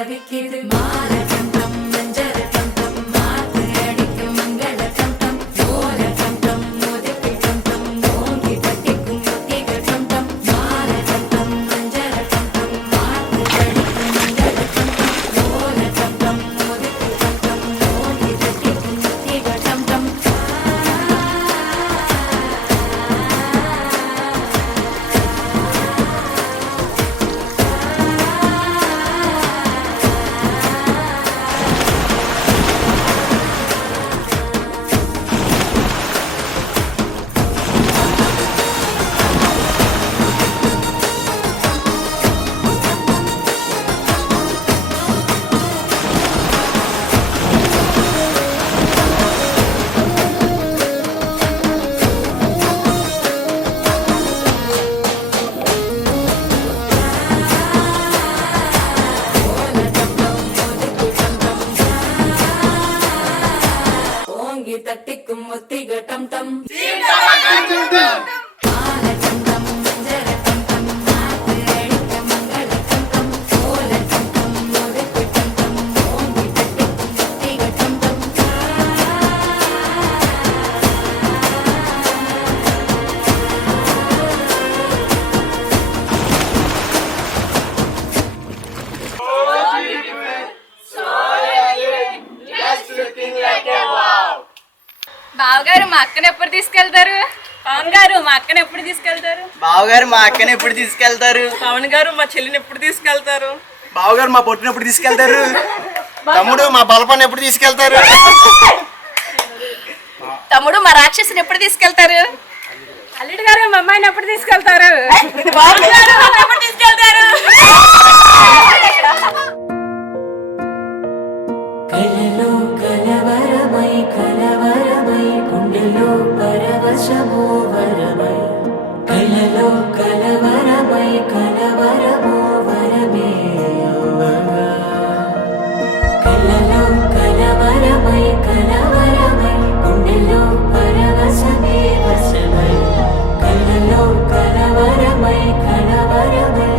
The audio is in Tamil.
தவிக்குது மாற டம் டம் மஞ்சர டம் டம் மாத்து அடிக்கும் மங்கள டம் டம் ஓர டம் டம் மோதிக்கு டம் டம் ஓங்கி தட்டிக்கும் ஒத்திக டம் டம் மாற டம் டம் மஞ்சர டம் டம் மாத்து அடிக்கும் மங்கள டம் டம் ஓர டம் டம் மோதிக்கு டம் டம் ஓங்கி தட்டிக்கும் ஒத்திக டம் டம் ஓங்கி தட்டிக்கும் ஒத்திக டம் டம் மாற டம் டம் மஞ்சர டம் டம் மாத்து அடிக்க மங்கள டம் டம் ஓல டம் டம் மோதிக்கு டம் டம் ஓங்கி தட்டிக்கும் ஒத்திக டம் டம் బావగారు మా అక్కని ఎప్పుడు తీసుకెళ్తారు? పవన్ గారు మా అక్కని ఎప్పుడు తీసుకెళ్తారు? బావగారు మా అక్కని ఎప్పుడు తీసుకెళ్తారు? పవన్ గారు మా చెల్లిని ఎప్పుడు తీసుకెళ్తారు? బావగారు మా పొట్టిని ఎప్పుడు తీసుకెళ్తారు? తమ్ముడు మా బలపాన్ని ఎప్పుడు తీసుకెళ్తారు? తమ్ముడు మా రాక్షసుని ఎప్పుడు తీసుకెళ్తారు? అల్లుడు గారు మా అమ్మాయిని ఎప్పుడు తీసుకెళ్తారు? ఎప్పుడు తీసుకెళ్తారు? కలలో కలవరమై కలవరమై గుండెలో పరవశమో వరమై కలలో కలవరమై కలవరమో వరమే అవ్వగా కలలో కలవరమై కలవరమై గుండెలో పరవశమే వశమై కలలో కలవరమై కలవరమై